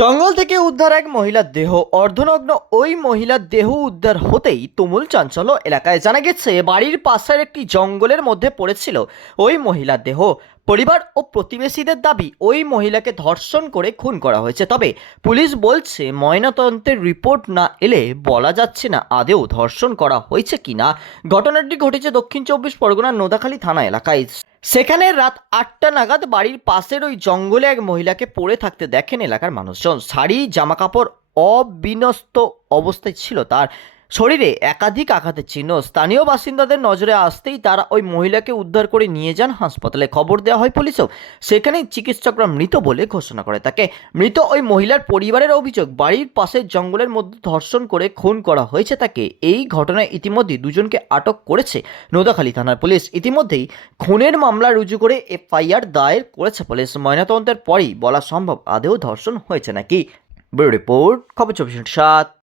জঙ্গল থেকে উদ্ধার এক মহিলার দেহ। অর্ধনগ্ন ওই মহিলার দেহ উদ্ধার হতেই তুমুল চাঞ্চল্য এলাকায়। জানা গেছে, বাড়ির পাশের একটি জঙ্গলের মধ্যে পড়েছিল ওই মহিলার দেহ। পরিবার ও প্রতিবেশীদের দাবি, ওই মহিলাকে ধর্ষণ করে খুন করা হয়েছে। তবে পুলিশ বলছে ময়নাতন্ত্রের রিপোর্ট না এলে বলা যাচ্ছে না আদেও ধর্ষণ করা হয়েছে কিনা। ঘটনাটি ঘটেছে দক্ষিণ চব্বিশ পরগনার নোদাখালী থানা এলাকায়। সেখানে রাত আটটা নাগাদ বাড়ির পাশের ওই জঙ্গলে এক মহিলাকে পড়ে থাকতে দেখেন এলাকার মানুষজন। শাড়ি, জামাকাপড় অবিনস্ত অবস্থায় ছিল তার। শরীরে একাধিক আঘাতের চিহ্ন। স্থানীয় বাসিন্দাদের নজরে আসতেই তারা ওই মহিলাকে উদ্ধার করে নিয়ে যান হাসপাতালে। খবর দেওয়া হয় পুলিশেও। সেখানেই চিকিৎসকরা মৃত বলে ঘোষণা করে তাকে মৃত ওই মহিলার পরিবারের অভিযোগ, বাড়ির পাশের জঙ্গলের মধ্যে ধর্ষণ করে খুন করা হয়েছে তাকে। এই ঘটনায় ইতিমধ্যে দুজনকে আটক করেছে নোদাখালী থানার পুলিশ। ইতিমধ্যেই খুনের মামলা রুজু করে এফআইআর দায়ের করেছে পুলিশ। ময়নাতদন্তের পরেই বলা সম্ভব আদেও ধর্ষণ হয়েছে নাকি? ব্যুরো রিপোর্ট, খবর চব্বিশ সাত।